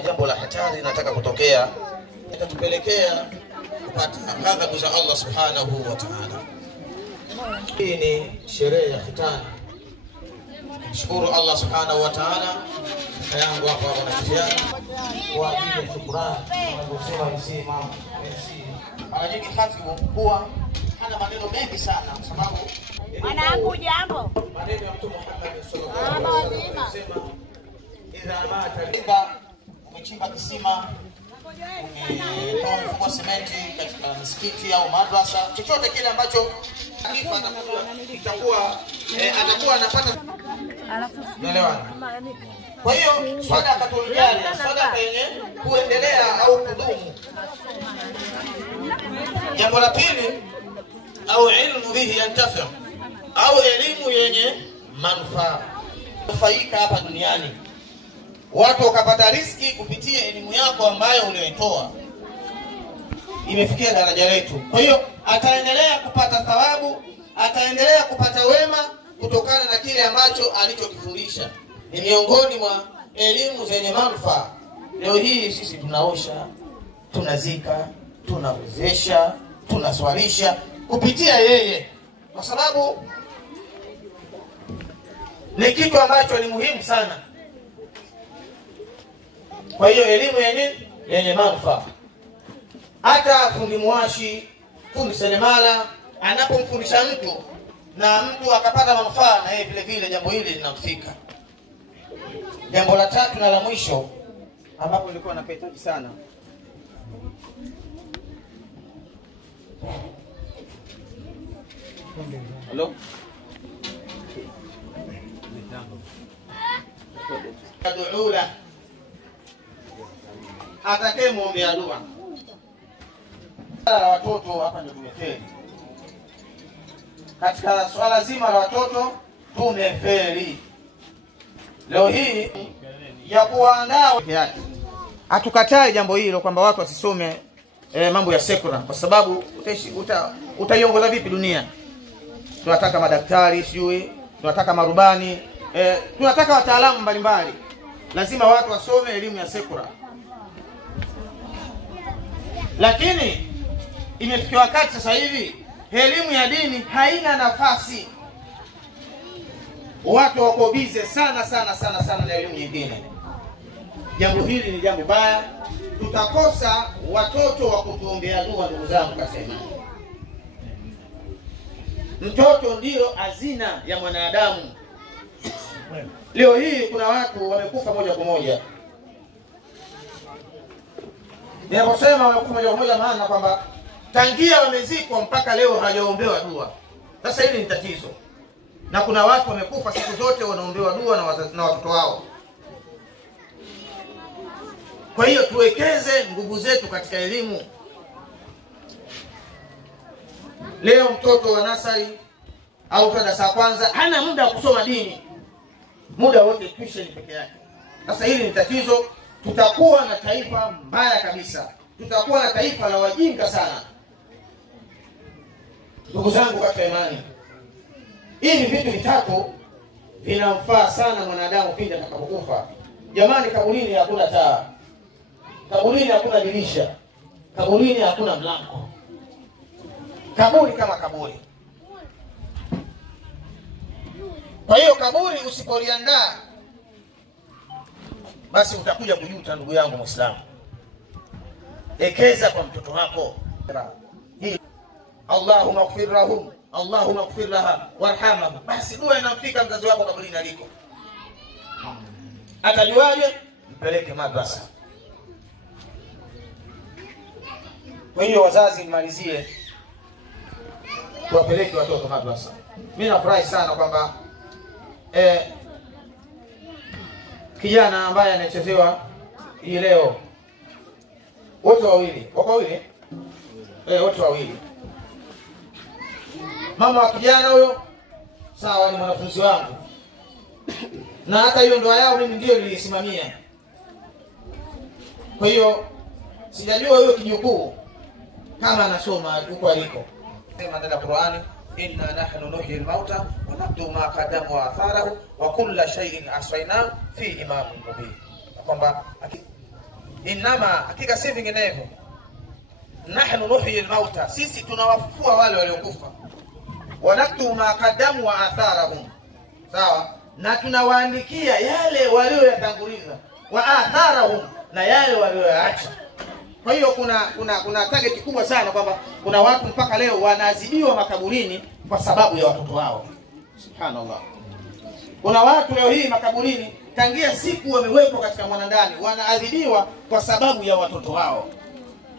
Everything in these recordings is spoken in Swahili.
jambo la hatari nataka kutokea, itatupelekea kupata adhabu za Allah subhanahu wa ta'ala. Hii ni sherehe ya khitani. Shukuru Allah subhanahu wa ta'ala yangu hapa wanatiana kwa ajili ya shukrani. Wanasema MC mama MC anajiki khatibu kuwa hana maneno mengi sana kwa sababu Mwanangu jambo. maneno ya Mtume Muhammad sallallahu alaihi wasallam idha mata riba, umechimba kisima, toa mfuko wa simenti katika msikiti au madrasa, chochote kile ambacho akifa atakuwa anapata. Unaelewa? Kwa hiyo sadaka tulijali, sadaka yenye kuendelea au kudumu. Jambo la pili, au ilmu bihi yantafi, au elimu yenye manufaa, kufaika hapa duniani, watu wakapata riziki kupitia elimu yako ambayo ulioitoa. Imefikia daraja letu. Kwa hiyo ataendelea kupata thawabu, ataendelea kupata wema kutokana na kile ambacho alichokifundisha. Ni miongoni mwa elimu zenye manufaa. Leo hii sisi tunaosha, tunazika, tunawezesha, tunaswalisha kupitia yeye, kwa sababu ni kitu ambacho ni muhimu sana. Kwa hiyo elimu yenye manufaa. Hata fundi mwashi, fundi seremala anapomfundisha mtu na mtu akapata manufaa, na yeye vile vile jambo hili linamfika. Jambo la tatu na la mwisho ambapo nilikuwa napahitaji sana, hello, aduula, atakaye muombea dua. La watoto hapa ndio tumefeli. Katika swala zima la watoto tumefeli. Leo hii ya kuandaa yake. Hatukatai jambo hilo kwamba watu wasisome mambo ya sekula, kwa sababu utaiongoza vipi dunia? Tunataka madaktari, sijui, tunataka marubani, tunataka wataalamu mbalimbali. Lazima watu wasome elimu ya sekula. Lakini imefikia wakati sasa hivi elimu ya dini haina nafasi. Watu wako bize sana na elimu nyingine. Jambo hili ni jambo baya. Tutakosa watoto wa kutuombea dua, ndugu zangu. Kasema mtoto ndio hazina ya mwanadamu. Leo hii kuna watu wamekufa moja kwa moja. Ninaposema wamekufa moja kwa moja, maana kwamba tangia wamezikwa mpaka leo hawajaombewa dua. Sasa hili ni tatizo. Na kuna watu wamekufa siku zote wanaombewa dua na watoto wao. Kwa hiyo tuwekeze nguvu zetu katika elimu. Leo mtoto wa nasari au darasa la kwanza hana muda wa kusoma dini. Muda wote tuition peke yake. Sasa hili ni tatizo. Tutakuwa na taifa mbaya kabisa. Tutakuwa na taifa la wajinga sana. Ndugu zangu katika imani, hivi vitu vitatu vinamfaa sana mwanadamu pindi atakapokufa. Jamani, kaburini hakuna taa. Kaburini hakuna dirisha. Kaburini hakuna mlango. Kaburi kama kaburi. Kwa hiyo kaburi usipoliandaa, basi utakuja kujuta, ndugu yangu Muislamu. Ekeza kwa mtoto wako. Allahumma ighfir lahum, Allahumma ighfir laha warhamhum. Basi dua inamfika mzazi wako kaburini aliko. Atajuaje? Mpeleke madrasa. Kwa hiyo wazazi, mmalizie tuwapeleke watoto madrasa. Mimi nafurahi sana kwamba kijana ambaye anachezewa hii leo, wote wawili, wako wawili? Wote wawili. Mama wa kijana huyo sawa, ni mwanafunzi wangu. Na hata hiyo ndoa yao mimi ndio nilisimamia. Kwa hiyo sijajua huyo kijukuu kama anasoma huko aliko. Sema ndani ya Qur'ani, inna nahnu nuhyi al-mauta wa naktubu ma qaddamu wa atharahu wa kulla shay'in ahsaynahu fi imamin mubin. Kwamba Inama, hakika si vinginevyo, nahnu nuhyi al-mauta, sisi tunawafufua wale waliokufa, wa naktubu ma qaddamu wa atharahum, sawa, na tunawaandikia yale walioyatanguliza, wa atharahum, na yale walioyaacha. Kwa hiyo kuna target kubwa sana kwamba kuna watu mpaka leo wanaadhibiwa makaburini kwa sababu ya watoto wao. Subhanallah. Kuna watu leo hii makaburini tangia siku wamewekwa katika mwanandani wanaadhibiwa kwa sababu ya watoto wao.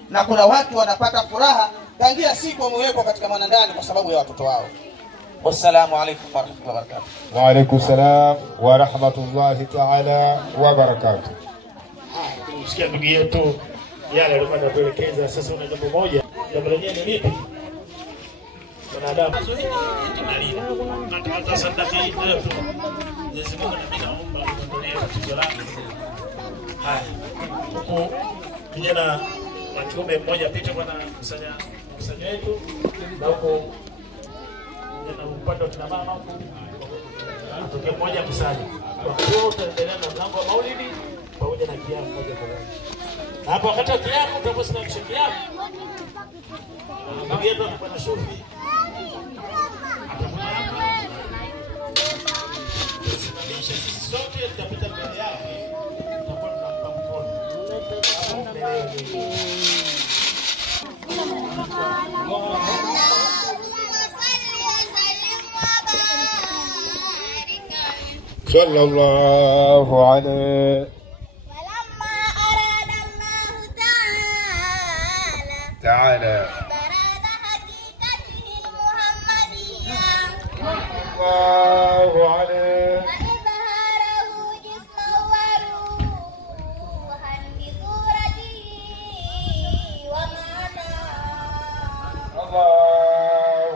Na kuna watu wanapata furaha tangia siku wamewekwa katika mwanandani kwa sababu ya watoto wao. Wassalamu alaykum wa rahmatullahi wa barakatuh. Wa alaykum salam wa rahmatullahi ta'ala wa barakatuh. Msikia ndugu yetu yale alikuwa anatuelekeza. Sasa una jambo moja, jambo lenyewe ni lipi? Wanadamu tunalinda hata sadaka hii leo Mwenyezi Mungu anaomba kuondolee tatizo lako. Haya, huko kijana wa kiume mmoja pita kwa kusanya wetu, na huko na upande wa kina mama huko atokea mmoja kusanya. Kwa hiyo utaendelea na mlango wa Maulidi pamoja na kiamu moja kwa moja. Na hapo wakati wa kiamu tutakuwa sina kiamu. Ndugu yetu anakuwa na shughuli. Sote tutapita mbele yake, tutakuwa tunampa mkono. Sallallahu alayhi ولما أراد الله ta'ala برز حقيقته المحمدية